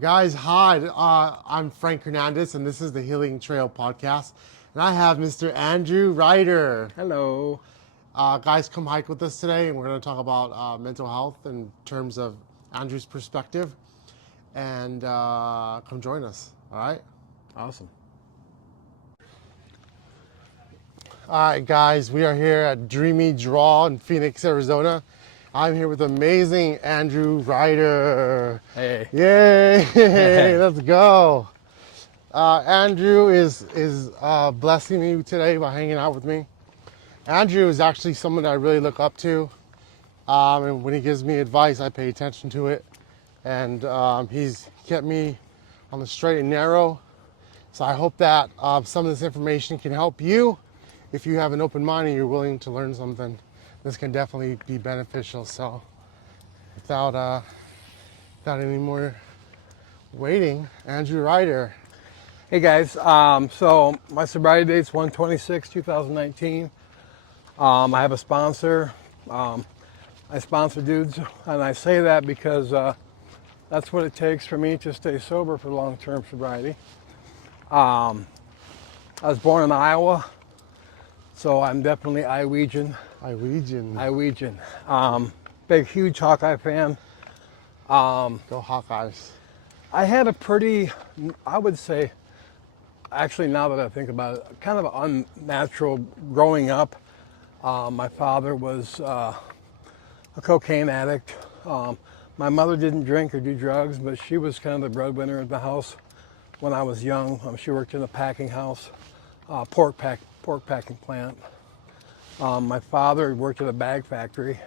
Guys, hi. I'm Frank Hernandez, and this is the Healing Trail podcast. And I have Mr. Andrew Reiter. Hello. Guys, come hike with us today, and we're going to talk about mental health in terms of Andrew's perspective. And come join us, all right? Awesome. All right, guys, we are here at Dreamy Draw in Phoenix, Arizona. I'm here with amazing Andrew Reiter. Hey. Yay! Let's go. Andrew is blessing me today by hanging out with me. Andrew is actually someone that I really look up to, and when he gives me advice, I pay attention to it. And he's kept me on the straight and narrow. So I hope that some of this information can help you. If you have an open mind and you're willing to learn something, this can definitely be beneficial. So without any more waiting, Andrew Reiter. Hey guys, so my sobriety date's 1/26/2019. I have a sponsor. I sponsor dudes, and I say that because that's what it takes for me to stay sober for long-term sobriety. I was born in Iowa, so I'm definitely Iowegian. Big, huge Hawkeye fan. Go Hawkeyes. I had a pretty, I would say, actually now that I think about it, kind of unnatural growing up. My father was a cocaine addict. My mother didn't drink or do drugs, but she was kind of the breadwinner in the house when I was young. She worked in a packing house, pork packing plant. My father worked at a bag factory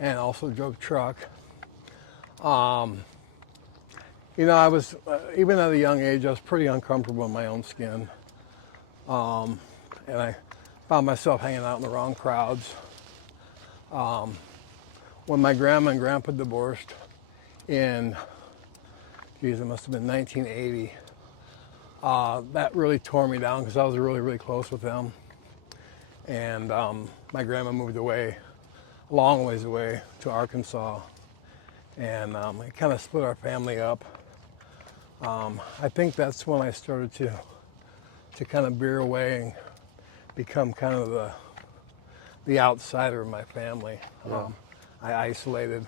and also drove a truck. I was, even at a young age, I was pretty uncomfortable in my own skin. And I found myself hanging out in the wrong crowds. When my grandma and grandpa divorced it must have been 1980, that really tore me down because I was really, really close with them. And my grandma moved away, a long ways away, to Arkansas. And it kind of split our family up. I think that's when I started to kind of veer away and become kind of the outsider of my family. Yeah. I isolated.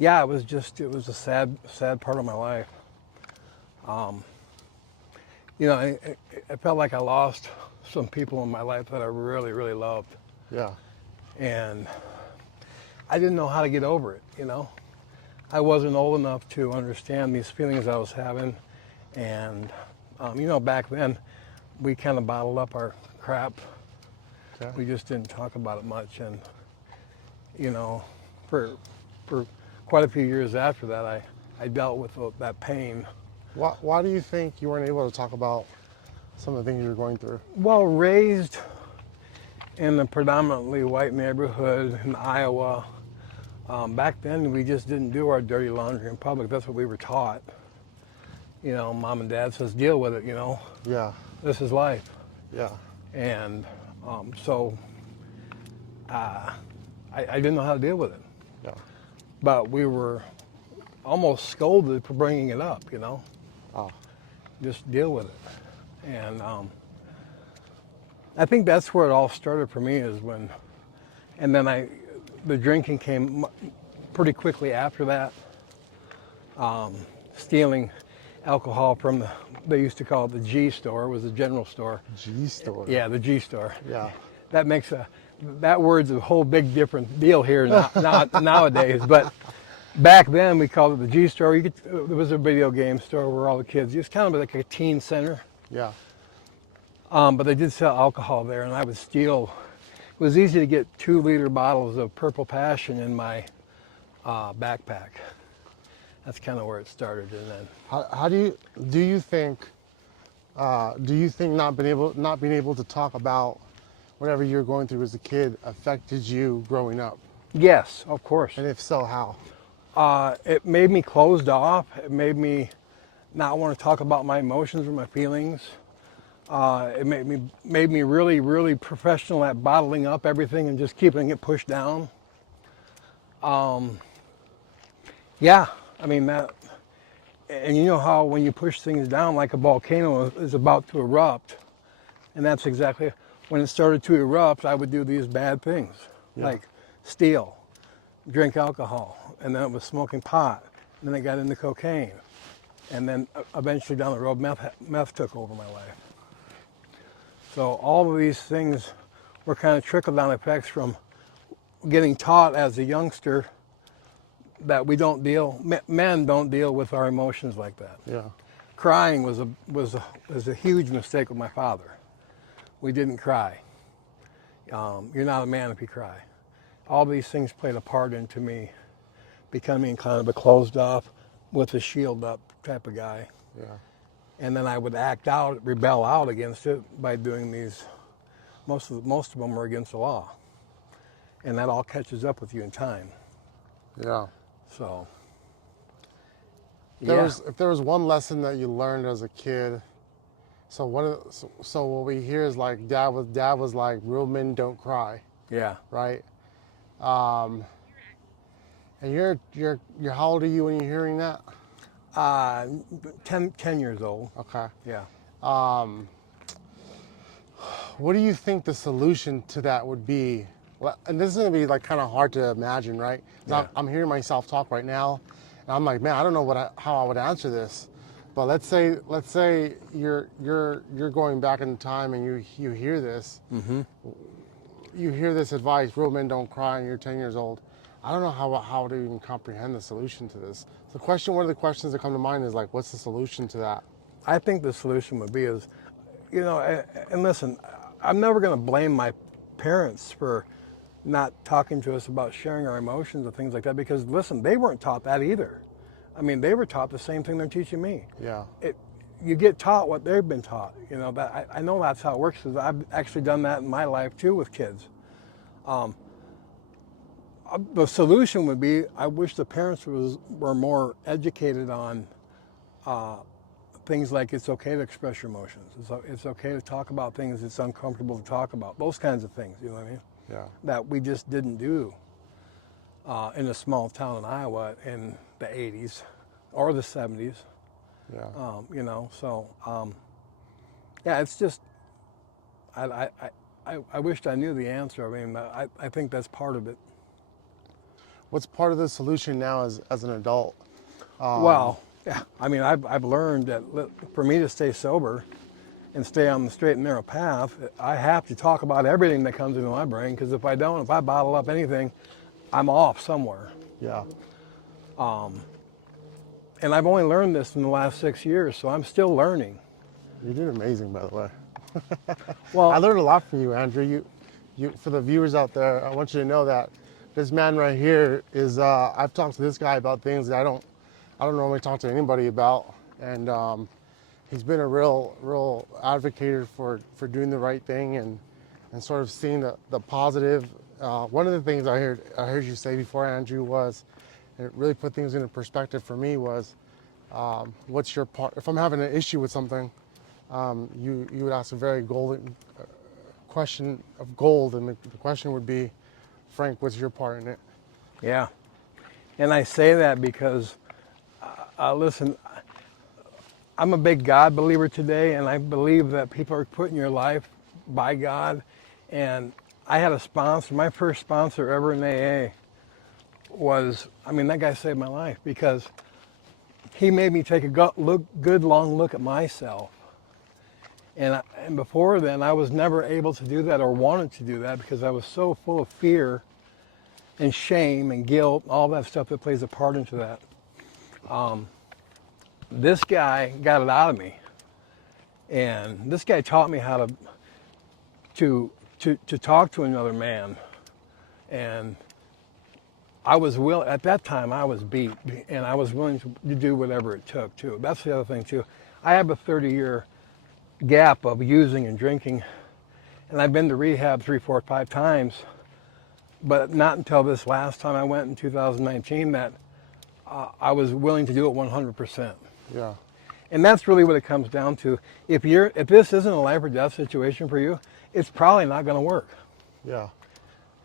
It was a sad part of my life. I felt like I lost some people in my life that I really, really loved. Yeah. And I didn't know how to get over it, I wasn't old enough to understand these feelings I was having. And, back then, we kind of bottled up our crap. Okay. We just didn't talk about it much. And, for quite a few years after that, I dealt with that pain. Why do you think you weren't able to talk about some of the things you were going through? Well, raised in a predominantly white neighborhood in Iowa, back then we just didn't do our dirty laundry in public. That's what we were taught. Mom and dad says, deal with it, Yeah. This is life. Yeah. And so I didn't know how to deal with it. Yeah. But we were almost scolded for bringing it up, Oh. Just deal with it. And I think that's where it all started for me and then the drinking came pretty quickly after that. Stealing alcohol from they used to call it the G store, was the general store. G store. Yeah, the G store. Yeah. That word's a whole big different deal here nowadays. But back then we called it the G store. There was a video game store where all the kids, it was kind of like a teen center. Yeah. But they did sell alcohol there, and I would steal. It was easy to get 2-liter bottles of Purple Passion in my backpack. That's kind of where it started. And then, How do you think not being able to talk about whatever you're going through as a kid affected you growing up? yes, of course. And if so, how? It made me closed off. It made me not want to talk about my emotions or my feelings. It made me really, really professional at bottling up everything and just keeping it pushed down. Yeah, I mean that, and you know how when you push things down like a volcano is about to erupt, and that's exactly when it started to erupt. I would do these bad things, Yeah. like steal, drink alcohol, and then it was smoking pot, and then I got into cocaine, and then eventually down the road, meth took over my life. So all of these things were kind of trickle-down effects from getting taught as a youngster that men don't deal with our emotions like that. Yeah. Crying was a huge mistake with my father. We didn't cry. You're not a man if you cry. All these things played a part into me becoming kind of a closed off, with a shield up type of guy. Yeah. And then I would rebel out against it by doing these. Most of them were against the law, and that all catches up with you in time. Yeah. So, If there was one lesson that you learned as a kid, so what we hear is like dad was like, real men don't cry, yeah. right? And you're how old are you when you're hearing that? 10 years old. Okay. Yeah. What do you think the solution to that would be? Well, and this is gonna be like kind of hard to imagine, right? 'Cause Yeah. I'm hearing myself talk right now, and I'm like, man, I don't know how I would answer this. But let's say you're going back in time and you hear this, you hear this advice: real men don't cry, and you're 10 years old. I don't know how to even comprehend the solution to this. One of the questions that come to mind is like, what's the solution to that? I think the solution would be and listen, I'm never going to blame my parents for not talking to us about sharing our emotions and things like that, because listen, they weren't taught that either. I mean, they were taught the same thing they're teaching me. Yeah. You get taught what they've been taught. That I know that's how it works, because I've actually done that in my life too with kids. The solution would be, I wish the parents were more educated on things like it's okay to express your emotions. It's okay to talk about things it's uncomfortable to talk about. Those kinds of things, you know what I mean? Yeah. That we just didn't do in a small town in Iowa in the 80s or the 70s. Yeah. Yeah, it's just, I wished I knew the answer. I mean, I think that's part of it. What's part of the solution now as an adult? Well, yeah, I mean, I've learned that for me to stay sober and stay on the straight and narrow path, I have to talk about everything that comes into my brain, because if I bottle up anything, I'm off somewhere. Yeah. And I've only learned this in the last 6 years, so I'm still learning. You did amazing, by the way. Well, I learned a lot from you, Andrew. You, for the viewers out there, I want you to know that this man right here is. I've talked to this guy about things that I don't normally talk to anybody about, and he's been a real advocate for doing the right thing and sort of seeing the positive. One of the things I heard you say before, Andrew, was, and it really put things into perspective for me, was, what's your part? If I'm having an issue with something, you would ask a very golden question of gold, and the question would be, Frank, what's your part in it? yeah. And I say that because, listen, I'm a big God believer today, and I believe that people are put in your life by God. And I had a sponsor, my first sponsor ever in AA was, that guy saved my life, because he made me take a good long look at myself. And before then, I was never able to do that or wanted to do that, because I was so full of fear and shame and guilt, all that stuff that plays a part into that. This guy got it out of me, and this guy taught me how to talk to another man. And I was at that time I was beat, and I was willing to do whatever it took too. That's the other thing too. I have a 30-year gap of using and drinking, and I've been to rehab 3, 4, 5 times, but not until this last time I went in 2019 that I was willing to do it 100%. Yeah. And that's really what it comes down to. If this isn't a life or death situation for you, it's probably not going to work. Yeah.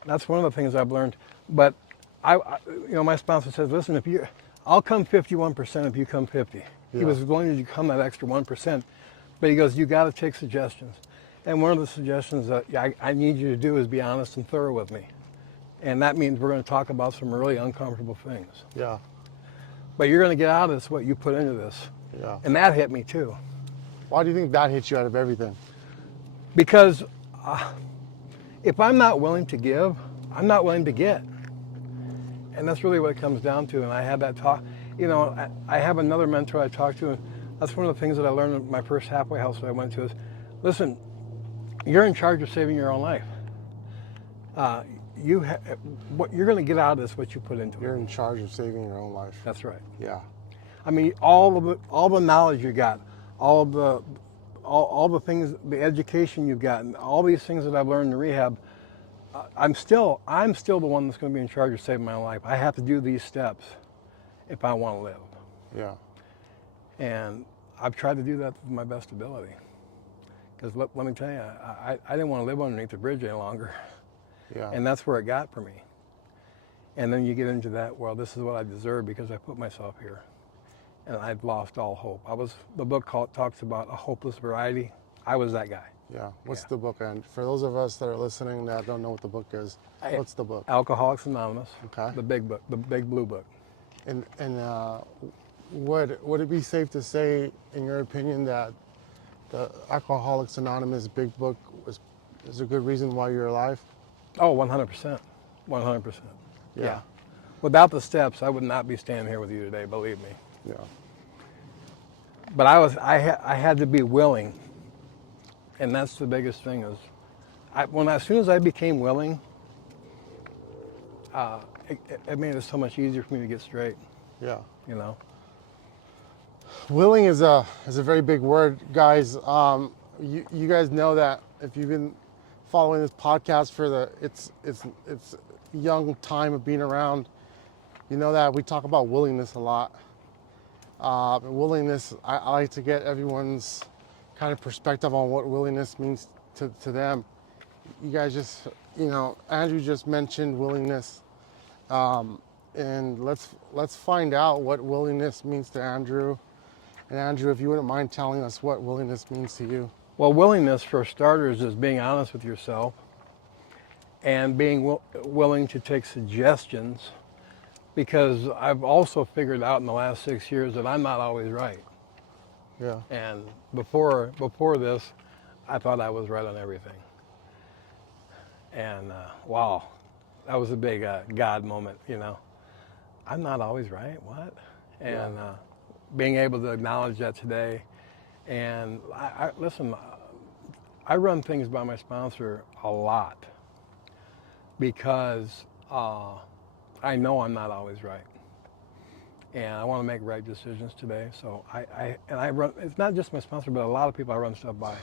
That's one of the things I've learned. But my sponsor says, listen, I'll come 51% if you come 50. He Yeah. was willing to come that extra 1%, but he goes, you got to take suggestions. And one of the suggestions that I need you to do is be honest and thorough with me. And that means we're going to talk about some really uncomfortable things. Yeah. But you're going to get out of this what you put into this. Yeah. And that hit me too. Why do you think that hits you out of everything? Because if I'm not willing to give, I'm not willing to get. And that's really what it comes down to. And I had that talk. You know, I have another mentor I talked to, and that's one of the things that I learned at my first halfway house that I went to is, listen, you're in charge of saving your own life. What you're going to get out of this, what you put into it. You're in charge of saving your own life. That's right. Yeah. I mean, all the knowledge you got, all the things, the education you've gotten, all these things that I've learned in rehab, I'm still the one that's going to be in charge of saving my life. I have to do these steps if I want to live. Yeah. And I've tried to do that to my best ability. Because let me tell you, I didn't want to live underneath the bridge any longer. Yeah. And that's where it got for me. And then you get into that, well, this is what I deserve because I put myself here. And I've lost all hope. The book talks about a hopeless variety. I was that guy. Yeah. What's Yeah. the book? And for those of us that are listening that don't know what the book is, what's the book? Alcoholics Anonymous. Okay. The big book, the big blue book. And would it be safe to say, in your opinion, that the Alcoholics Anonymous big book is a good reason why you're alive? Oh, 100%. 100%. Yeah. Without the steps, I would not be standing here with you today, believe me. Yeah. But I had to be willing. And that's the biggest thing is, as soon as I became willing, it made it so much easier for me to get straight, Yeah. you know? Willing is a very big word, guys. You guys know that if you've been following this podcast for it's young time of being around, you know that we talk about willingness a lot. Willingness, I like to get everyone's kind of perspective on what willingness means to them. You guys just, Andrew just mentioned willingness, and let's find out what willingness means to Andrew. And Andrew, if you wouldn't mind telling us what willingness means to you. Well, willingness, for starters, is being honest with yourself and being willing to take suggestions, because I've also figured out in the last 6 years that I'm not always right. Yeah. And before this, I thought I was right on everything. And wow, that was a big God moment, I'm not always right, what? And being able to acknowledge that today. And listen, I run things by my sponsor a lot because I know I'm not always right. And I want to make right decisions today. So I run, it's not just my sponsor, but a lot of people I run stuff by.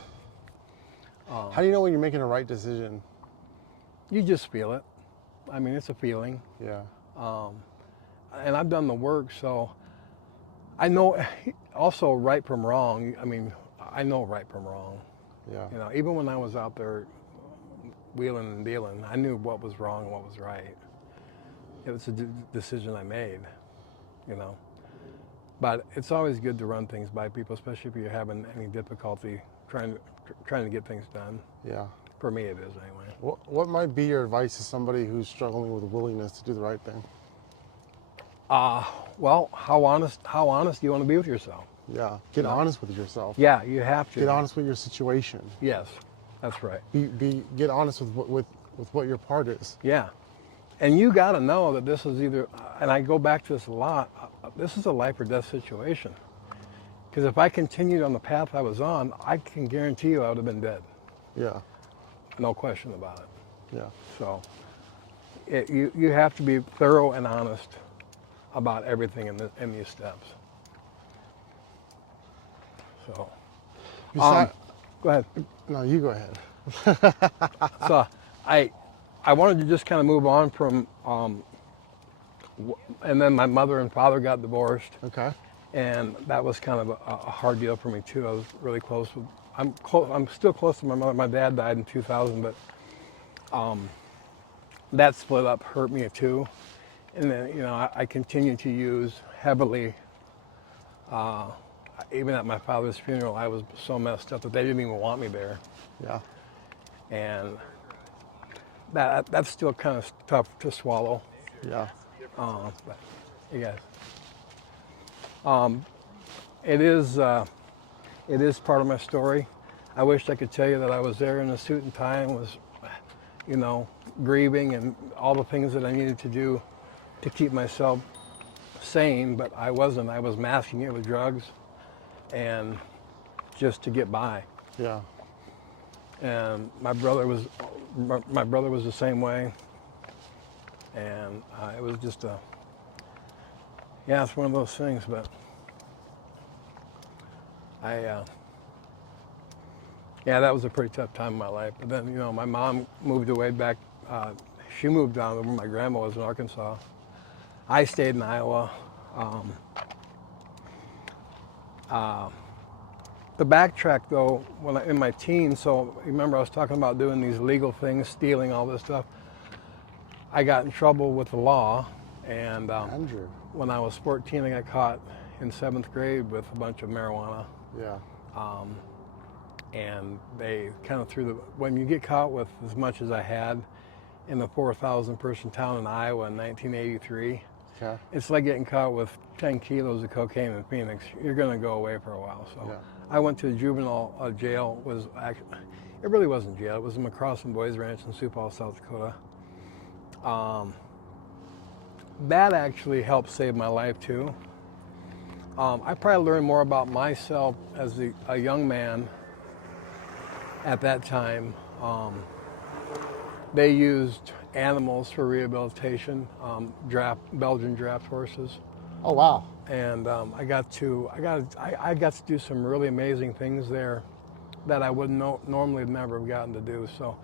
How do you know when you're making a right decision? You just feel it. I mean, it's a feeling. Yeah. And I've done the work, so I know also right from wrong. I mean, I know right from wrong. Yeah. Even when I was out there wheeling and dealing, I knew what was wrong and what was right. It was a decision I made, But it's always good to run things by people, especially if you're having any difficulty trying to get things done. Yeah. For me, it is anyway. What might be your advice to somebody who's struggling with willingness to do the right thing? Well, how honest do you want to be with yourself? Yeah. Get honest with yourself. Yeah, you have to. Get honest with your situation. Yes, that's right. Get honest with what your part is. Yeah. And you got to know that this is either, and I go back to this a lot, this is a life or death situation. Because if I continued on the path I was on, I can guarantee you I would have been dead. Yeah. No question about it. Yeah. So you have to be thorough and honest about everything in these steps. So, go ahead. No, you go ahead. So I wanted to just kind of move on from, and then my mother and father got divorced. Okay. And that was kind of a hard deal for me too. I was really close with, I'm still close to my mother. My dad died in 2000, but that split up hurt me too. And then, you know, I continued to use heavily. Even at my father's funeral, I was so messed up that they didn't even want me there. Yeah. And that's still kind of tough to swallow. Yeah. But you guys, it is part of my story. I wish I could tell you that I was there in a suit and tie and was, you know, grieving and all the things that I needed to do to keep myself sane, but I wasn't. I was masking it with drugs and just to get by. Yeah. And my brother was the same way. And it was just it's one of those things. But that was a pretty tough time in my life. But then, you know, my mom moved away back. She moved down where my grandma was in Arkansas. I stayed in Iowa. The backtrack though, when in my teens, so remember I was talking about doing these legal things, stealing, all this stuff. I got in trouble with the law, and Andrew. when I was 14, I got caught in 7th grade with a bunch of marijuana. Yeah. And they kind of when you get caught with as much as I had in a 4,000 person town in Iowa in 1983, Okay. it's like getting caught with 10 kilos of cocaine in Phoenix. You're going to go away for a while. So Yeah. I went to the juvenile jail. It really wasn't jail. It was a McCrossin Boys Ranch in Sioux Falls, South Dakota. That actually helped save my life too. I probably learned more about myself as a young man at that time. They used animals for rehabilitation, Belgian draft horses. Oh wow. And I got to do some really amazing things there that I would normally never have gotten to do. So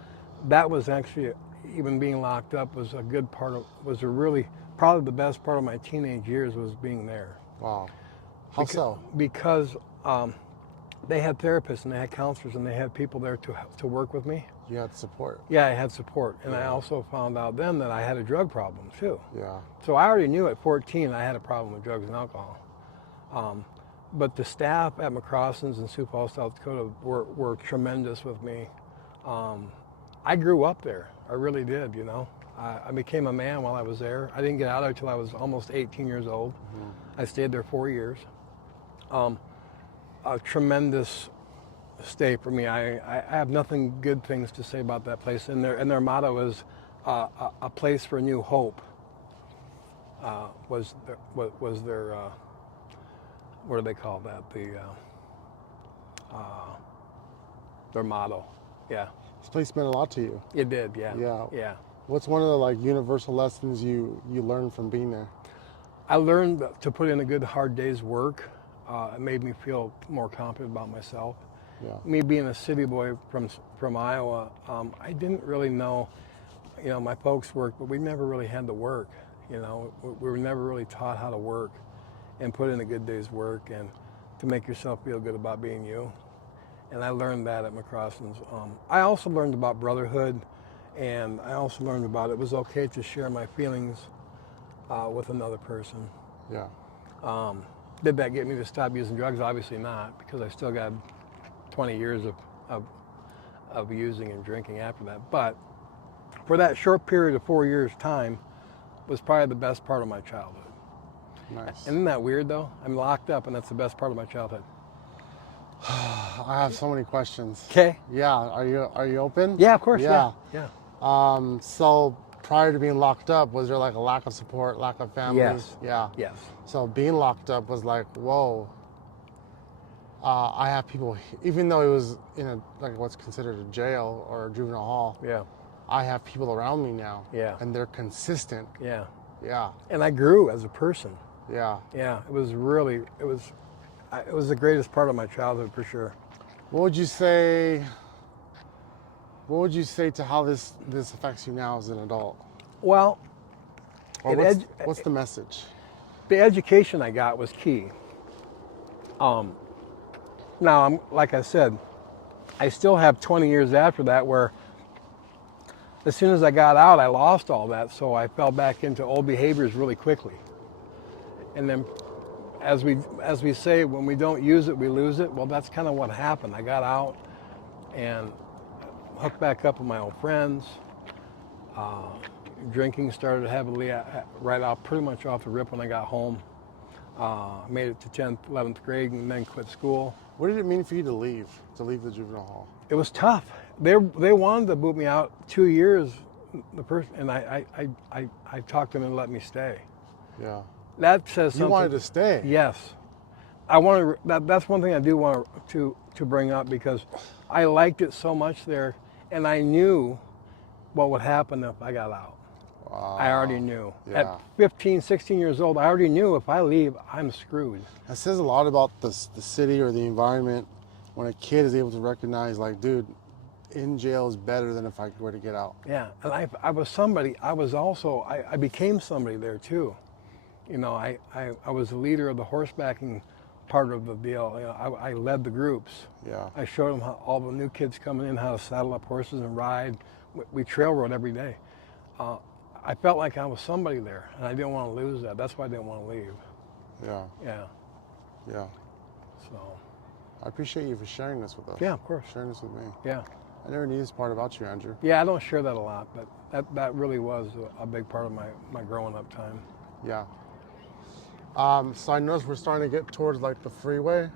that was actually, even being locked up was probably the best part of my teenage years, was being there. Wow. How so? Because they had therapists and they had counselors and they had people there to work with me. You had support. Yeah, I had support. And I Yeah. also found out then that I had a drug problem too. Yeah. So I already knew at 14 I had a problem with drugs and alcohol. But the staff at McCrossin's in Sioux Falls, South Dakota were tremendous with me. I grew up there. I really did, you know. I became a man while I was there. I didn't get out until I was almost 18 years old. Mm-hmm. I stayed there 4 years. A tremendous stay for me. I have nothing good things to say about that place. And their motto is a place for new hope. Was their what do they call that? Their motto. Yeah. This place meant a lot to you. It did. Yeah. Yeah. Yeah. What's one of the like universal lessons you learned from being there? I learned to put in a good hard day's work. It made me feel more confident about myself. Yeah. Me being a city boy from Iowa, I didn't really know, you know, my folks worked, but we never really had to work. You know, we were never really taught how to work and put in a good day's work and to make yourself feel good about being you. And I learned that at McCrossin's. I also learned about brotherhood, and I also learned about it was okay to share my feelings with another person. Yeah. Did that get me to stop using drugs? Obviously not, because I still got 20 years of using and drinking after that. But for that short period of 4 years' time was probably the best part of my childhood. Nice. Isn't that weird though? I'm locked up and that's the best part of my childhood. I have so many questions. Okay. Yeah. Are you open? Yeah, of course. Yeah. Yeah. So prior to being locked up, was there like a lack of support, lack of family? Yes. Yeah. Yes. So being locked up was like, whoa. I have people, even though it was in a like what's considered a jail or a juvenile hall. Yeah. I have people around me now. Yeah. And they're consistent. Yeah. Yeah. And I grew as a person. Yeah. Yeah. It was the greatest part of my childhood for sure. What would you say to how this affects you now as an adult? Well, Or what's the message? the education I got was key. Now, like I said, I still have 20 years after that where as soon as I got out, I lost all that, so I fell back into old behaviors really quickly. And then, as we say, when we don't use it, we lose it. Well, that's kind of what happened. I got out and hooked back up with my old friends. Drinking started heavily right out, pretty much off the rip when I got home. Made it to 10th, 11th grade, and then quit school. What did it mean for you to leave the juvenile hall? It was tough. They wanted to boot me out 2 years, and I talked to them and let me stay. Yeah. That says something. You wanted to stay? Yes. I want to. That's one thing I do want to bring up, because I liked it so much there, and I knew what would happen if I got out. Wow. I already knew. Yeah. At 15, 16 years old, I already knew if I leave, I'm screwed. That says a lot about the city or the environment when a kid is able to recognize, like, dude, in jail is better than if I were to get out. Yeah, and I was somebody. I was also. I became somebody there too. You know, I was the leader of the horsebacking part of the deal. You know, I led the groups. Yeah. I showed them how all the new kids coming in how to saddle up horses and ride. We trail rode every day. I felt like I was somebody there, and I didn't want to lose that. That's why I didn't want to leave. Yeah. Yeah. Yeah. So. I appreciate you for sharing this with us. Yeah, of course. Sharing this with me. Yeah. I never knew this part about you, Andrew. Yeah, I don't share that a lot, but that really was a big part of my growing up time. Yeah. So I noticed we're starting to get towards like the freeway, and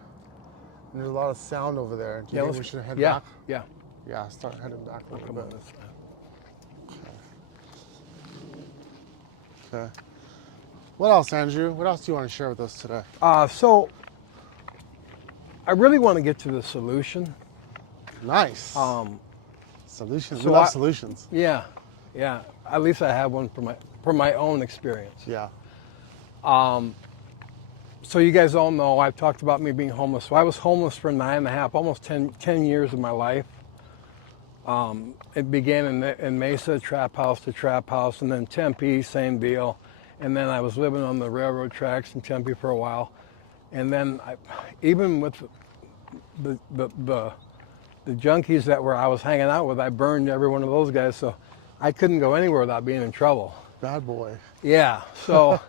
there's a lot of sound over there. Do you think we should head back? Yeah. Yeah, start heading back a little Come on bit. this side. Okay. What else, Andrew? What else do you want to share with us today? So I really want to get to the solution. Nice. Solutions. so We love I- solutions. Yeah. At least I have one from my own experience. Yeah. So you guys all know I've talked about me being homeless. So I was homeless for 9.5, almost 10 years of my life. It began in Mesa, trap house to trap house, and then Tempe, same deal. And then I was living on the railroad tracks in Tempe for a while. And then even with the junkies that I was hanging out with, I burned every one of those guys. So I couldn't go anywhere without being in trouble. Bad boy. Yeah. So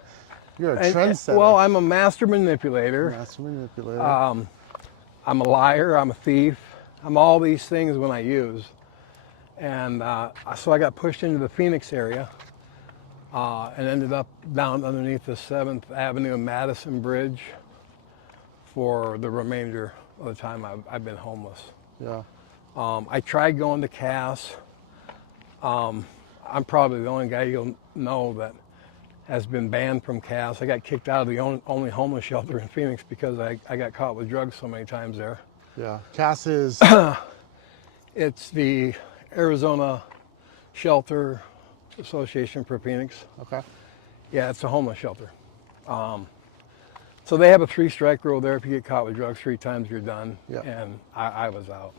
You're a trendsetter. well, I'm a master manipulator. Master manipulator. I'm a liar. I'm a thief. I'm all these things when I use. And so I got pushed into the Phoenix area and ended up down underneath the 7th Avenue and Madison Bridge for the remainder of the time I've been homeless. Yeah. I tried going to Cass. I'm probably the only guy you'll know that has been banned from Cass. I got kicked out of the only homeless shelter in Phoenix because I got caught with drugs so many times there. Yeah. Cass is. It's the Arizona Shelter Association for Phoenix. Okay. Yeah, it's a homeless shelter. So they have a 3-strike rule there. If you get caught with drugs 3 times, you're done. Yeah. And I was out.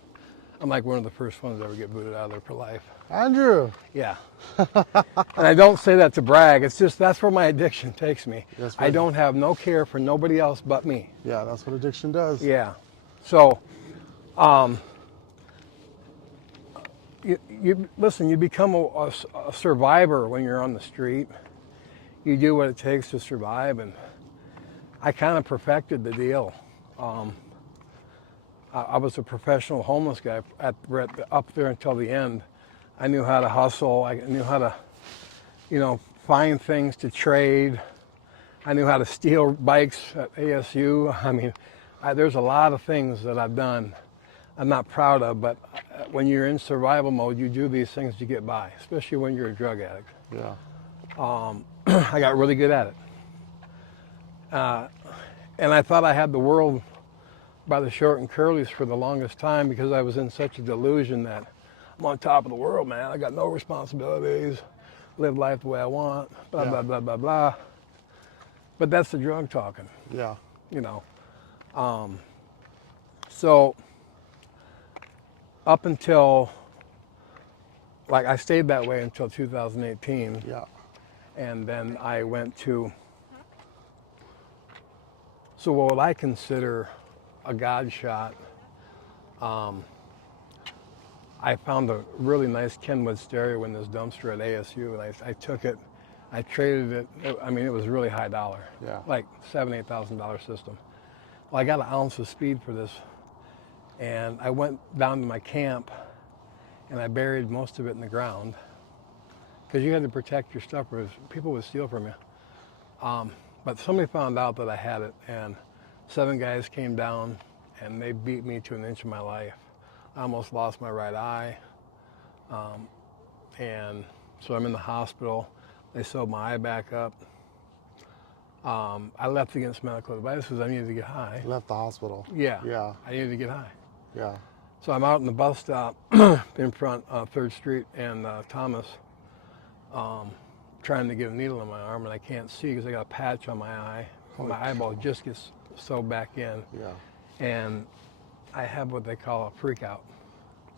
I'm like one of the first ones to ever get booted out of there for life. Andrew. Yeah. And I don't say that to brag. It's just that's where my addiction takes me. That's I right. don't have no care for nobody else but me. Yeah, that's what addiction does. Yeah. So, you listen. You become a survivor when you're on the street. You do what it takes to survive, and I kind of perfected the deal. I was a professional homeless guy up there until the end. I knew how to hustle. I knew how to, find things to trade. I knew how to steal bikes at ASU. I mean, there's a lot of things that I've done I'm not proud of, but when you're in survival mode, you do these things to get by, especially when you're a drug addict. Yeah. I got really good at it. And I thought I had the world by the short and curlies for the longest time because I was in such a delusion that I'm on top of the world, man. I got no responsibilities, live life the way I want, blah, Yeah. blah, blah, blah, blah. But that's the drug talking, Yeah. you know. So up until, like I stayed that way until 2018. Yeah. And then I went to, so what I consider a God shot, I found a really nice Kenwood stereo in this dumpster at ASU, and I took it. I traded it. I mean, it was really high dollar. Yeah. Like $7,000-8,000 system. Well, I got an ounce of speed for this, and I went down to my camp, and I buried most of it in the ground, because you had to protect your stuff, or people would steal from you. But somebody found out that I had it, and 7 guys came down, and they beat me to an inch of my life. I almost lost my right eye, and so I'm in the hospital. They sewed my eye back up. I left against medical advice because I needed to get high. You left the hospital. Yeah. Yeah. I needed to get high. Yeah. So I'm out in the bus stop in front of 3rd Street and Thomas, trying to get a needle in my arm, and I can't see because I got a patch on my eye. My eyeball just gets sewed back in. Yeah. And I have what they call a freak out.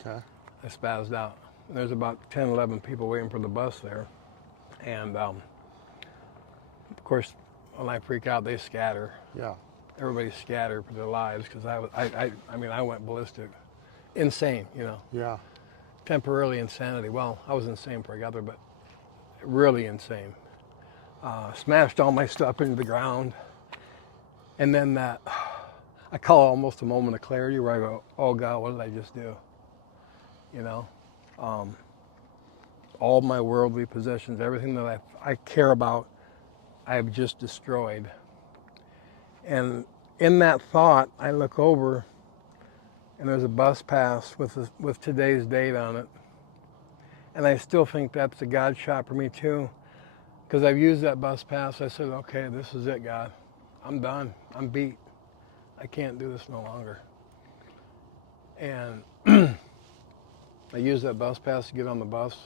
Okay. I spazzed out. And there's about 10, 11 people waiting for the bus there. And of course, when I freak out, they scatter. Yeah. Everybody scattered for their lives because I mean, I went ballistic. Insane, you know. Yeah. Temporarily insanity. Well, I was insane before I got there, but really insane. Smashed all my stuff into the ground. And then that, I call it almost a moment of clarity where I go, oh God, what did I just do? You know? All my worldly possessions, everything that I care about, I have just destroyed. And in that thought, I look over, and there's a bus pass with today's date on it. And I still think that's a God shot for me too, because I've used that bus pass. I said, okay, this is it, God. I'm done. I'm beat. I can't do this no longer. And I used that bus pass to get on the bus.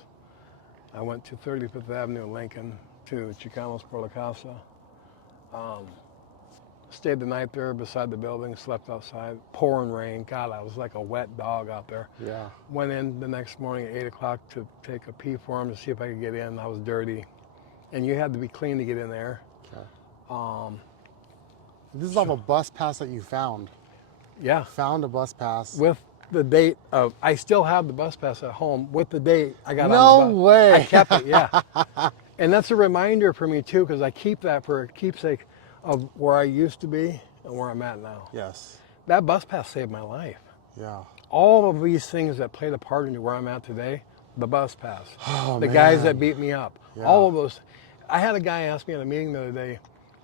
I went to 35th Avenue in Lincoln to Chicanos por la Casa. Stayed the night there beside the building, slept outside, pouring rain. God, I was like a wet dog out there. Yeah. Went in the next morning at 8 o'clock to take a pee form to see if I could get in. I was dirty. And you had to be clean to get in there. Okay. This is off a bus pass that you found. Yeah. Found a bus pass. With the date of, I still have the bus pass at home with the date I got on No the bus. way. I kept it, yeah. And that's a reminder for me too, because I keep that for a keepsake of where I used to be and where I'm at now. Yes. That bus pass saved my life. Yeah. All of these things that played a part in where I'm at today, the bus pass, Oh, the man. guys that beat me up, Yeah. all of those. I had a guy ask me at a meeting the other day,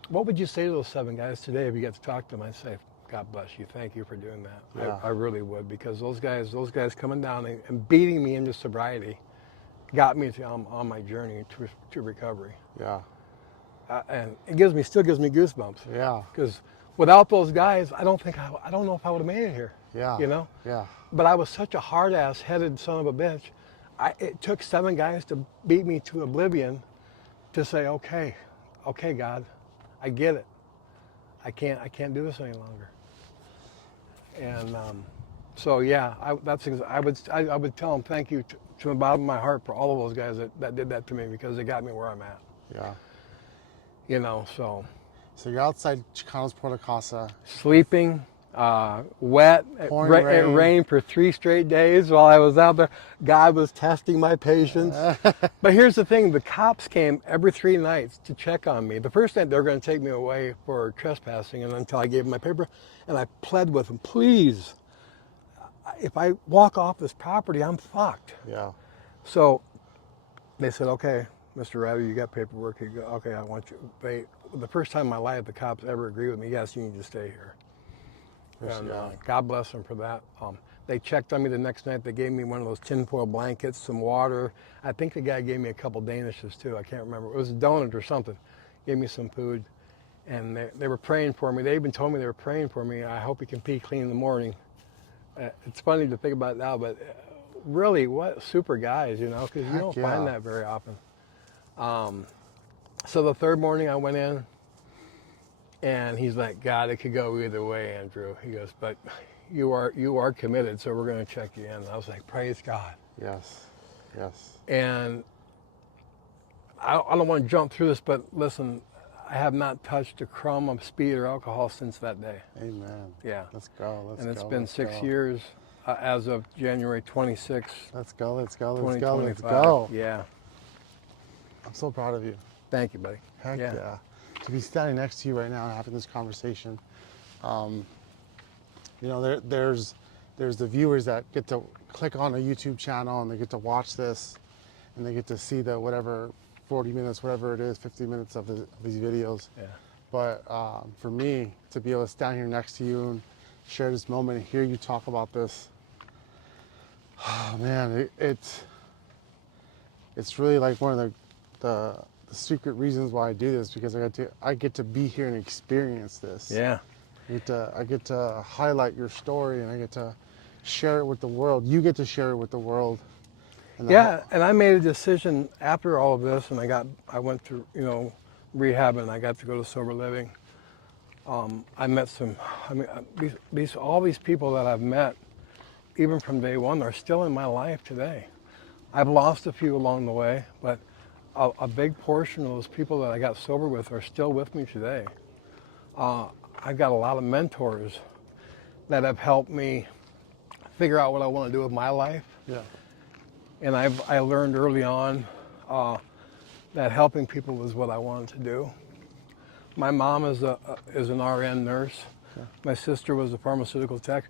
what would you say to those 7 guys today if you get to talk to them? I'd say, God bless you. Thank you for doing that. Yeah. I really would, because those guys coming down and beating me into sobriety got me on my journey to recovery. Yeah. And it still gives me goosebumps. Yeah. Because without those guys, I don't know if I would have made it here. Yeah. You know? Yeah. But I was such a hard-ass headed son of a bitch. It took 7 guys to beat me to oblivion to say, okay, God, I get it. I can't do this any longer. And so yeah, I would tell them thank you to the bottom of my heart for all of those guys that did that to me, because they got me where I'm at. Yeah. You know, so you're outside Chicanos por la Casa. sleeping, wet. It rained for 3 straight days while I was out there. God was testing my patience. But here's the thing, the cops came every 3 nights to check on me. The first night they were going to take me away for trespassing, and until I gave them my paper, and I pled with them, please, if I walk off this property, I'm fucked. Yeah. So they said, okay, Mr. Reiter, you got paperwork. You go, okay, I want you. The first time in my life the cops ever agreed with me, yes, you need to stay here. And God bless them for that. They checked on me the next night. They gave me one of those tinfoil blankets, some water. I think the guy gave me a couple Danishes too. I can't remember. It was a donut or something. Gave me some food. And they were praying for me. They even told me they were praying for me. I hope you can pee clean in the morning. It's funny to think about it now, but really, what super guys, you know, because you don't find that very often. So the 3rd morning I went in, and he's like, God, it could go either way, Andrew. He goes, but you are committed, so we're going to check you in. And I was like, praise God. Yes. Yes. And I don't want to jump through this, but listen, I have not touched a crumb of speed or alcohol since that day. Amen. Yeah. Let's go. And it's been 6 years. as of January 26th, Let's go, let's go, let's go, let's 2025. go. Yeah. I'm so proud of you. Thank you, buddy. Heck yeah. To be standing next to you right now and having this conversation. You know, there's the viewers that get to click on a YouTube channel and they get to watch this and they get to see the whatever 40 minutes, whatever it is, 50 minutes of these videos. Yeah. But for me, to be able to stand here next to you and share this moment and hear you talk about this, oh man, it's really like one of the secret reasons why I do this, because I get to be here and experience this. Yeah. I get to highlight your story and I get to share it with the world. You get to share it with the world. And And I made a decision after all of this, and I went through, rehab, and I got to go to sober living. I met all these people that I've met, even from day one, are still in my life today. I've lost a few along the way, but a big portion of those people that I got sober with are still with me today. I've got a lot of mentors that have helped me figure out what I want to do with my life. Yeah. And I learned early on that helping people was what I wanted to do. My mom is an RN nurse. Okay. My sister was a pharmaceutical tech.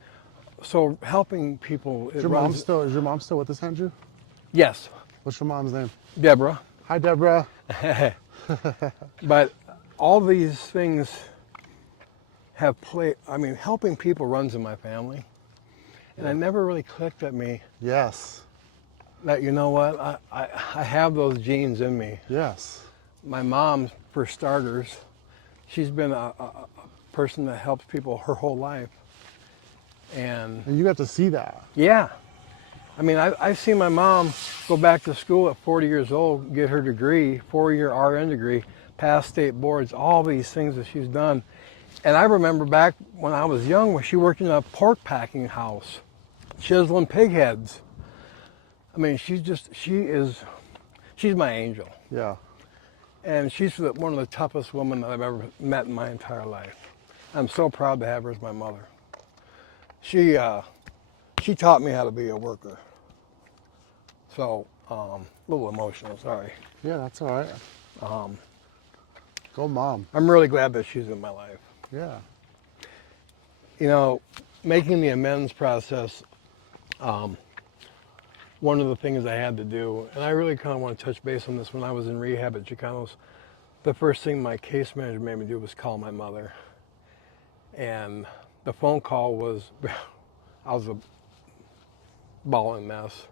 So helping people. Is your mom still with us, Andrew? Yes. What's your mom's name? Deborah. Hi, Deborah. But all these things have played. Helping people runs in my family, and it never really clicked at me. Yes. That, you know what, I have those genes in me. Yes. My mom, for starters, she's been a person that helps people her whole life. And you got to see that. Yeah. I've seen my mom go back to school at 40 years old, get her degree, 4-year RN degree, pass state boards, all these things that she's done. And I remember back when I was young, when she worked in a pork packing house, chiseling pig heads. She's my angel. Yeah. And she's one of the toughest women that I've ever met in my entire life. I'm so proud to have her as my mother. She taught me how to be a worker. So, a little emotional, sorry. Yeah, that's all right. Go mom. I'm really glad that she's in my life. Yeah. Making the amends process, one of the things I had to do, and I really kind of want to touch base on this, when I was in rehab at Chicanos, the first thing my case manager made me do was call my mother. And the phone call was, I was a bawling mess.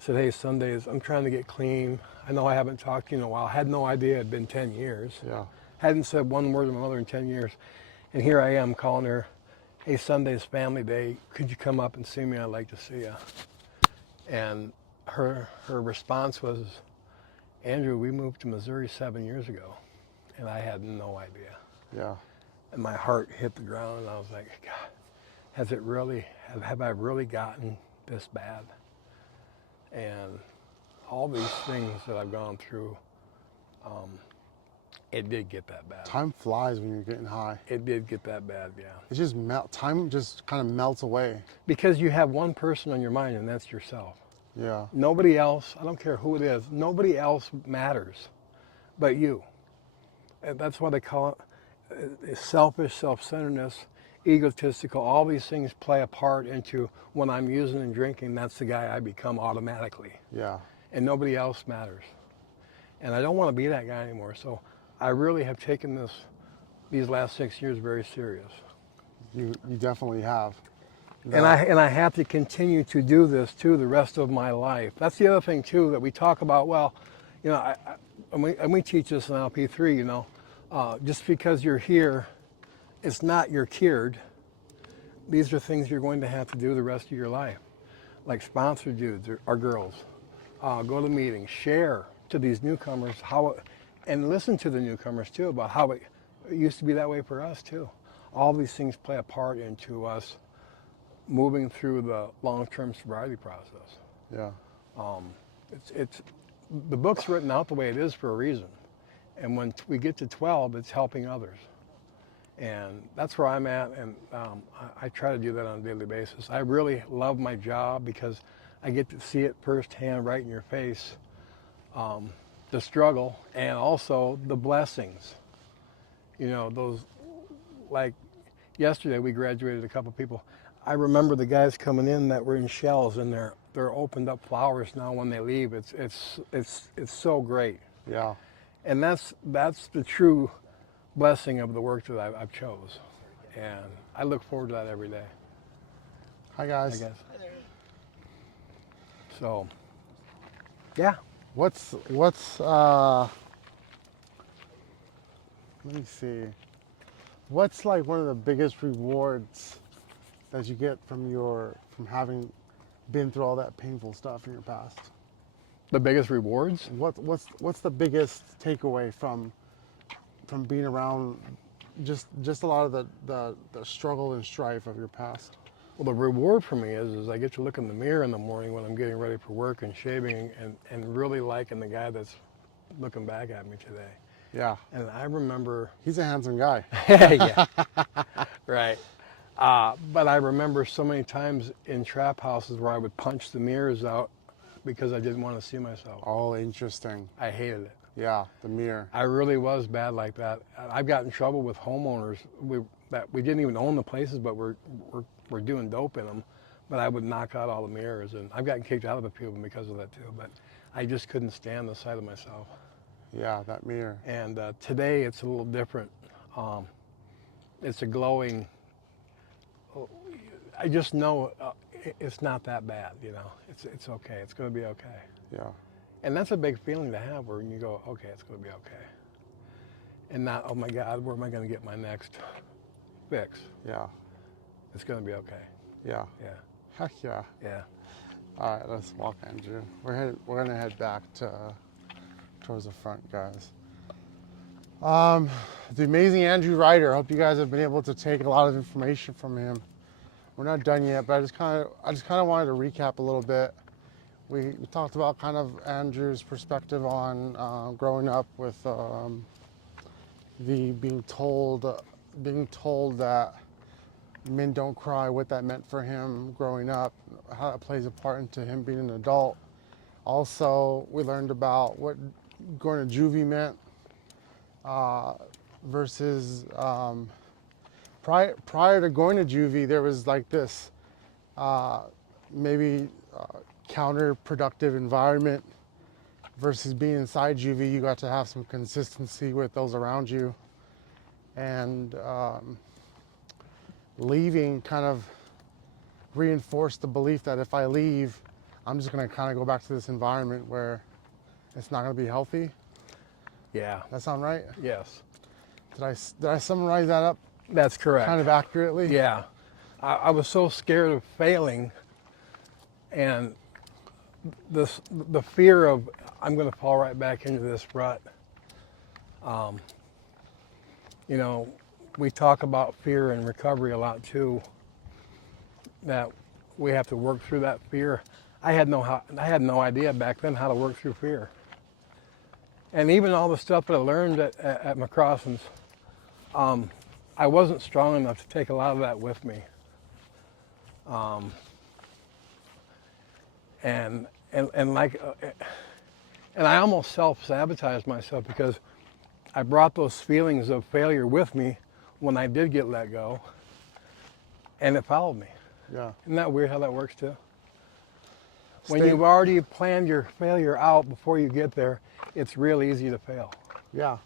I said, hey, Sundays, I'm trying to get clean. I know I haven't talked to you in a while. I had no idea it had been 10 years. Yeah. Hadn't said one word to my mother in 10 years. And here I am calling her, hey, Sunday's family day. Could you come up and see me? I'd like to see you. And her response was, Andrew, we moved to Missouri 7 years ago. And I had no idea. Yeah. And my heart hit the ground, and I was like, God, have I really gotten this bad? And all these things that I've gone through, it did get that bad. Time flies when you're getting high. It did get that bad, yeah. It just time just kind of melts away. Because you have one person on your mind, and that's yourself. Yeah. Nobody else, I don't care who it is, nobody else matters but you. And that's why they call it selfish, self-centeredness, egotistical. All these things play a part into when I'm using and drinking, that's the guy I become automatically. Yeah. And nobody else matters. And I don't want to be that guy anymore. So I really have taken these last 6 years very serious. You definitely have. And I have to continue to do this too the rest of my life. That's the other thing too that we talk about. Well, and we teach this in LP3. Just because you're here, it's not you're cured. These are things you're going to have to do the rest of your life, like sponsor dudes or girls. Go to meetings, share to these newcomers and listen to the newcomers too about how it used to be that way for us too. All these things play a part into us moving through the long-term sobriety process. Yeah. It's the book's written out the way it is for a reason. And when we get to 12, it's helping others. And that's where I'm at, and I try to do that on a daily basis. I really love my job because I get to see it firsthand right in your face, the struggle and also the blessings. You know, those, like yesterday we graduated a couple people. I remember the guys coming in that were in shells, and they're opened up flowers now when they leave. It's so great. Yeah. And that's the true blessing of the work that I've chose, and I look forward to that every day, Hi I guys. guess. So, yeah. What's let me see. What's like one of the biggest rewards that you get from having been through all that painful stuff in your past? The biggest rewards? What's the biggest takeaway from being around just a lot of the struggle and strife of your past? Well, the reward for me is I get to look in the mirror in the morning when I'm getting ready for work and shaving and really liking the guy that's looking back at me today. Yeah. And I remember, He's a handsome guy. yeah, right. But I remember so many times in trap houses where I would punch the mirrors out because I didn't want to see myself. Oh, interesting. I hated it. Yeah, the mirror. I really was bad like that. I've got in trouble with homeowners. We didn't even own the places, but we're doing dope in them. But I would knock out all the mirrors, and I've gotten kicked out of a few of them because of that too. But I just couldn't stand the sight of myself. Yeah, that mirror. And today it's a little different. It's a glowing. I just know it's not that bad. You know, it's okay. It's going to be okay. Yeah. And that's a big feeling to have, where you go, okay, it's going to be okay. And not, oh my God, where am I going to get my next fix? Yeah. It's going to be okay. Yeah. Yeah. Heck yeah. Yeah. All right, let's walk, Andrew. We're gonna head back towards the front, guys. The amazing Andrew Reiter. I hope you guys have been able to take a lot of information from him. We're not done yet, but I just kind of wanted to recap a little bit. We talked about kind of Andrew's perspective on growing up with the being told that men don't cry, what that meant for him growing up, how it plays a part into him being an adult. Also, we learned about what going to juvie meant versus prior to going to juvie, there was like this maybe counterproductive environment versus being inside juvie. You got to have some consistency with those around you, and leaving kind of reinforced the belief that if I leave, I'm just going to kind of go back to this environment where it's not going to be healthy. Yeah. That sound right? Yes. Did I summarize that up That's correct. kind of accurately? Yeah. I was so scared of failing, and the fear of I'm going to fall right back into this rut. You know, we talk about fear and recovery a lot too, that we have to work through that fear. I had no idea back then how to work through fear. And even all the stuff that I learned at McCrosson's, I wasn't strong enough to take a lot of that with me. And I almost self-sabotaged myself because I brought those feelings of failure with me when I did get let go, and it followed me. Yeah. Isn't that weird how that works too? When you've already planned your failure out before you get there, it's real easy to fail. Yeah.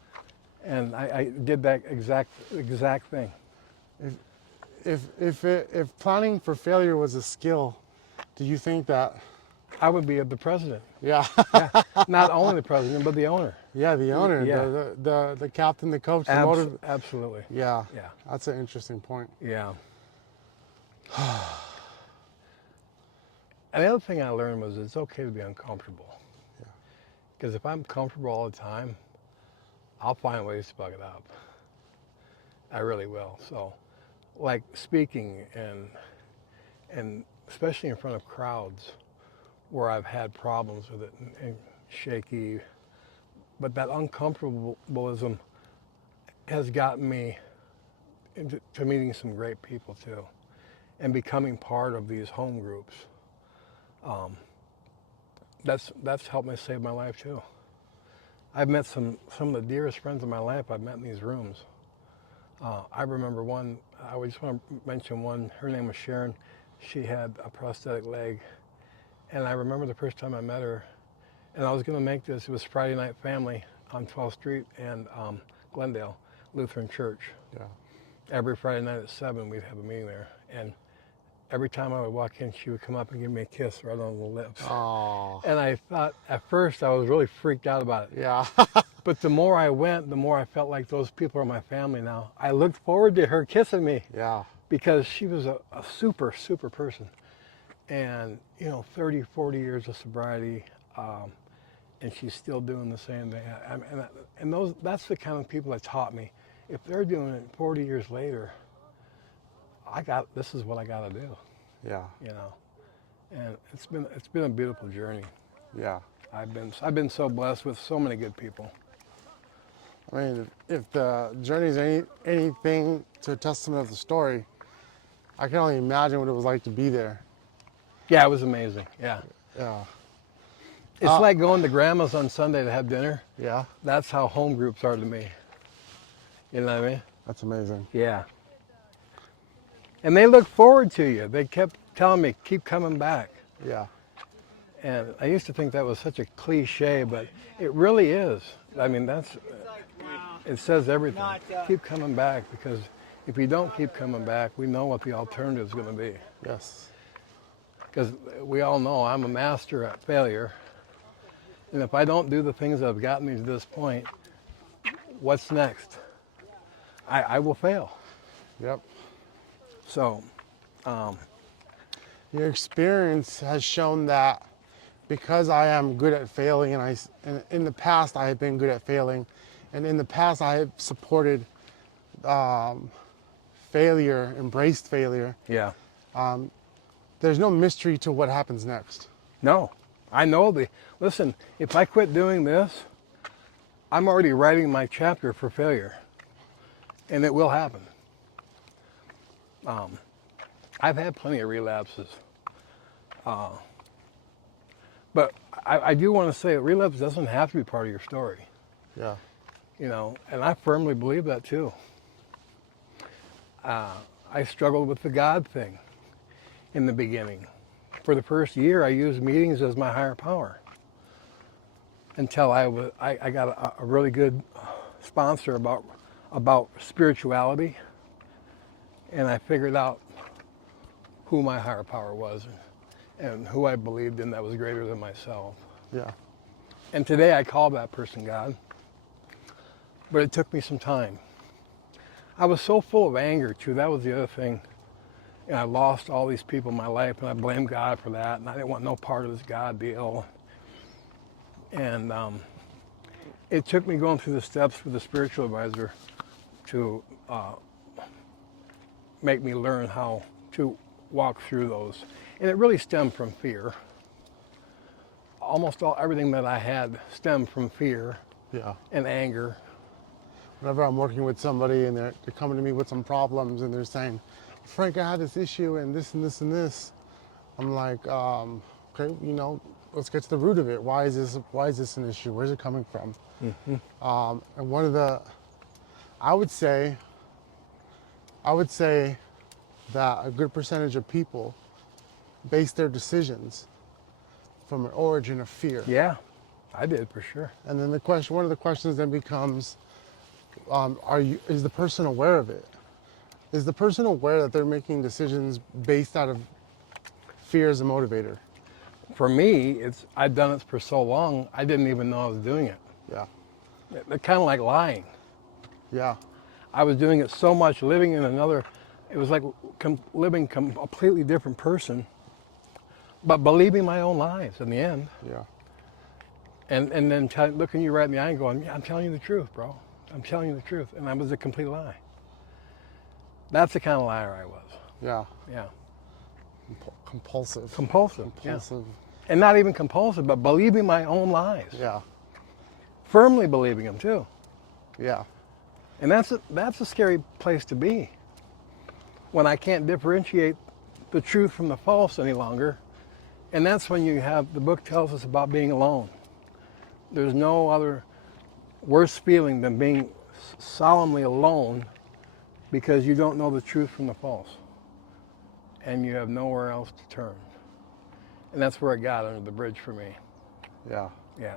And I did that exact thing. If planning for failure was a skill, do you think that? I would be the president. Yeah. Yeah. Not only the president, but the owner. Yeah, the owner, Yeah. the captain, the coach, the motive. Absolutely. Yeah. Yeah. That's an interesting point. Yeah. And the other thing I learned was it's okay to be uncomfortable. Yeah. Because if I'm comfortable all the time, I'll find ways to bug it up. I really will. So, like speaking and especially in front of crowds where I've had problems with it and shaky, but that uncomfortableism has gotten me to meeting some great people too, and becoming part of these home groups. That's helped me save my life too. I've met some of the dearest friends of my life I've met in these rooms. I remember one, I just want to mention one, her name was Sharon. She had a prosthetic leg. And I remember the first time I met her, and I was going to make this, it was Friday Night Family on 12th Street and Glendale Lutheran Church. Yeah. Every Friday night at 7, we'd have a meeting there. And every time I would walk in, she would come up and give me a kiss right on the lips. Oh. And I thought, at first, I was really freaked out about it. Yeah. But the more I went, the more I felt like those people are my family now. I looked forward to her kissing me. Yeah. Because she was a super, super person. And, 30, 40 years of sobriety, and she's still doing the same thing. That's the kind of people that taught me. If they're doing it 40 years later, this is what I got to do. Yeah. And it's been a beautiful journey. Yeah. I've been so blessed with so many good people. I mean, if the journey is anything to a testament of the story, I can only imagine what it was like to be there. Yeah, it was amazing. Yeah. Yeah. It's like going to grandma's on Sunday to have dinner. Yeah. That's how home groups are to me. You know what I mean? That's amazing. Yeah. And they look forward to you. They kept telling me, keep coming back. Yeah. And I used to think that was such a cliche, but it really is. I mean, it says everything. Keep coming back, because if you don't keep coming back, we know what the alternative is going to be. Yes. Because we all know I'm a master at failure. And if I don't do the things that have gotten me to this point, what's next? I will fail. Yep. So, your experience has shown that because I am good at failing, and in the past I have been good at failing, and in the past I have supported failure, embraced failure. yeah. There's no mystery to what happens next. No, I know listen, if I quit doing this, I'm already writing my chapter for failure, and it will happen. I've had plenty of relapses, but I do want to say relapse doesn't have to be part of your story, Yeah. and I firmly believe that too. I struggled with the God thing in the beginning. For the first year, I used meetings as my higher power until I got a really good sponsor about spirituality, and I figured out who my higher power was and who I believed in that was greater than myself. Yeah. And today I call that person God, but it took me some time. I was so full of anger too. That was the other thing. And I lost all these people in my life, and I blamed God for that, and I didn't want no part of this God deal. And it took me going through the steps with the spiritual advisor to make me learn how to walk through those. And it really stemmed from fear. Almost everything that I had stemmed from fear Yeah. and anger. Whenever I'm working with somebody and they're coming to me with some problems and they're saying, Frank, I had this issue and this and this and this. I'm like, okay, let's get to the root of it. Why is this an issue? Where's it coming from? Mm-hmm. And one of the, I would say that a good percentage of people base their decisions from an origin of fear. Yeah, I did for sure. And then one of the questions then becomes, is the person aware of it? Is the person aware that they're making decisions based out of fear as a motivator? For me, I've done it for so long, I didn't even know I was doing it. Yeah. They're kind of like lying. Yeah. I was doing it so much, living in it was like living a completely different person, but believing my own lies in the end. Yeah. And then looking you right in the eye and going, yeah, I'm telling you the truth, bro. I'm telling you the truth. And that was a complete lie. That's the kind of liar I was. Yeah. Yeah. Compulsive. Compulsive. Compulsive. Yeah. And not even compulsive, but believing my own lies. Yeah. Firmly believing them too. Yeah. And that's a scary place to be. when I can't differentiate the truth from the false any longer. And that's when you have, the book tells us about being alone. There's no other worse feeling than being solemnly alone because you don't know the truth from the false. And you have nowhere else to turn. And that's where it got under the bridge for me. Yeah. Yeah.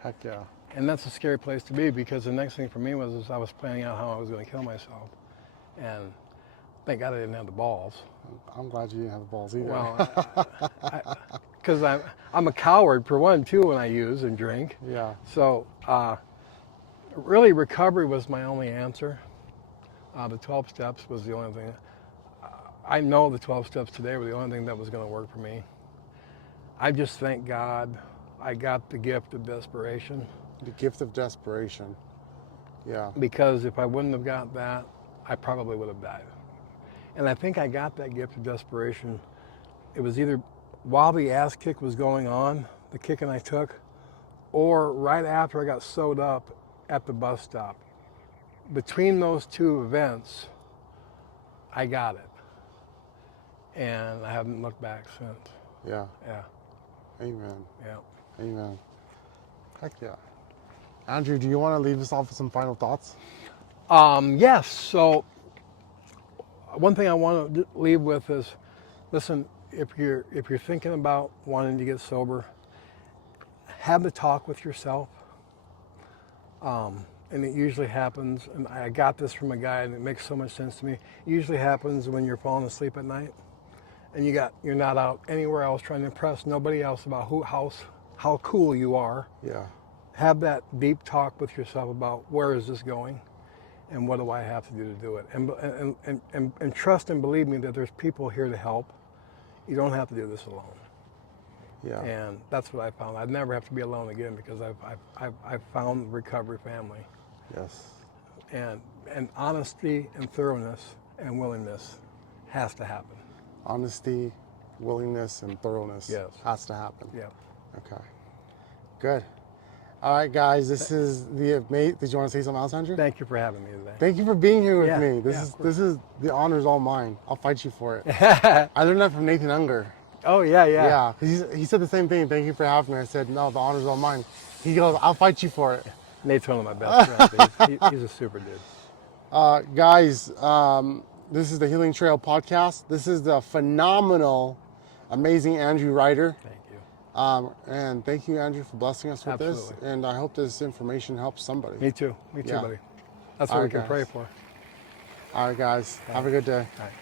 Heck yeah. And that's a scary place to be because the next thing for me was I was planning out how I was going to kill myself. And thank God I didn't have the balls. I'm glad you didn't have the balls either. Well, because I'm a coward for one too when I use and drink. Yeah. So really recovery was my only answer. The 12 steps was the only thing. I know the 12 steps today were the only thing that was going to work for me. I just thank God I got the gift of desperation. The gift of desperation. Yeah. Because if I wouldn't have got that, I probably would have died. And I think I got that gift of desperation. It was either while the ass kick was going on, the kicking I took, or right after I got sewed up at the bus stop. Between those two events, I got it. And I haven't looked back since. Yeah. Yeah. Amen. Yeah. Amen. Heck yeah. Andrew, do you want to leave us off with some final thoughts? Yes. So one thing I want to leave with is, listen, if you're thinking about wanting to get sober, have the talk with yourself. And it usually happens, and I got this from a guy, and it makes so much sense to me. It usually happens when you're falling asleep at night, and you're not out anywhere else trying to impress nobody else about how cool you are. Yeah. Have that deep talk with yourself about where is this going, and what do I have to do to do it, and trust and believe me that there's people here to help. You don't have to do this alone. Yeah. And that's what I found. I'd never have to be alone again because I've found recovery family. Yes. And honesty and thoroughness and willingness has to happen. Honesty, willingness, and thoroughness Yes. has to happen. Yeah. Okay. Good. All right, guys. This is the mate. Did you want to say something else, Andrew? Thank you for having me today. Thank you for being here with Yeah, me. yeah, of course. This is the honor's all mine. I'll fight you for it. I learned that from Nathan Unger. Oh yeah. Yeah. He said the same thing. Thank you for having me. I said, no, the honor's all mine. He goes, I'll fight you for it. Nate's one of my best friends. He's a super dude. Guys, this is the Healing Trail podcast. This is the phenomenal, amazing Andrew Reiter. Thank you. And thank you, Andrew, for blessing us with this. Absolutely. And I hope this information helps somebody. Me too, Yeah. buddy. That's All what right, we can guys. pray for. All right, guys. Have a good day. All right.